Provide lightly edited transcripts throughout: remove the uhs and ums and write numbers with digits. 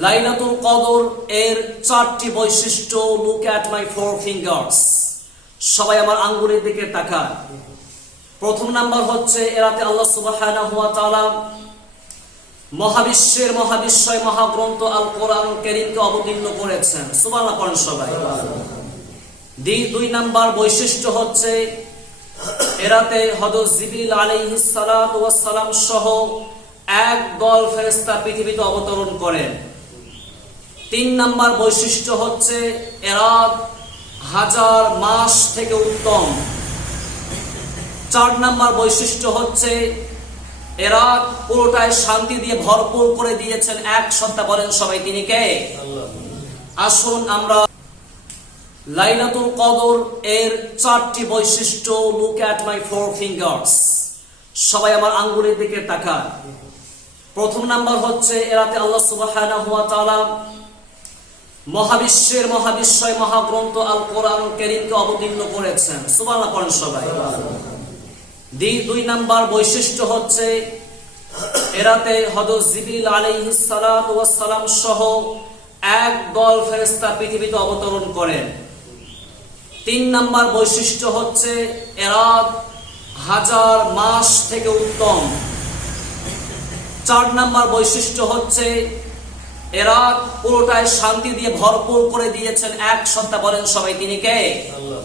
লাইলাতুল কদর এর চারটি বৈশিষ্ট্য। Look at my four fingers. সবাই আমার আঙ্গুলের দিকে তাকান। প্রথম নাম্বার হচ্ছে এরাতে আল্লাহ সুবহানাহু ওয়া তাআলা মহাবিশ্বের মহাবিশ্বয় মহাগ্রন্থ আল কোরআনুল কারীমকে অবতীর্ণ করেছেন। সুবহানাল্লাহ পড়েন সবাই। দুই নাম্বার বৈশিষ্ট্য হচ্ছে এরাতে হযরত জিবরিল আলাইহিস সালাতু ওয়াস সালাম সহ এক দল ফেরেশতা পৃথিবীতে অবতরণ করেন। তিন নাম্বার বৈশিষ্ট্য হচ্ছে এরাত 1000 মাস থেকে উত্তম। চার নাম্বার বৈশিষ্ট্য হচ্ছে এরাত পুরোটাই শান্তি দিয়ে ভরপুর করে দিয়েছেন এক সত্তা। বলেন সবাই তিনি কে? আল্লাহ। আসুন আমরা লাইলাতুল কদর এর চারটি বৈশিষ্ট্য। Look at my four fingers. সবাই আমার আঙ্গুলের দিকে তাকান। প্রথম নাম্বার হচ্ছে এরাতে আল্লাহ সুবহানাহু ওয়া তাআলা মহাবিশ্বের মহাবিশ্বয় মহাগ্রন্থ আল কোরআনুল কারীমকে অবতীর্ণ করেছেন। সুবহানাল্লাহ পড়েন সবাই। দুই নাম্বার বৈশিষ্ট্য হচ্ছে এরাতে হযরত জিবরিল আলাইহিস সালাতু ওয়াস সালাম সহ এক দল ফেরেশতা পৃথিবীতে অবতরণ করেন। তিন নাম্বার বৈশিষ্ট্য হচ্ছে এরাত 1000 মাস থেকে উত্তম। চার নাম্বার বৈশিষ্ট্য হচ্ছে এরাত পুরোটাই শান্তি দিয়ে ভরপুর করে দিয়েছেন এক সত্তা। বলেন সবাই তিনি কে? আল্লাহ।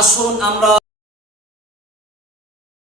আসুন আমরা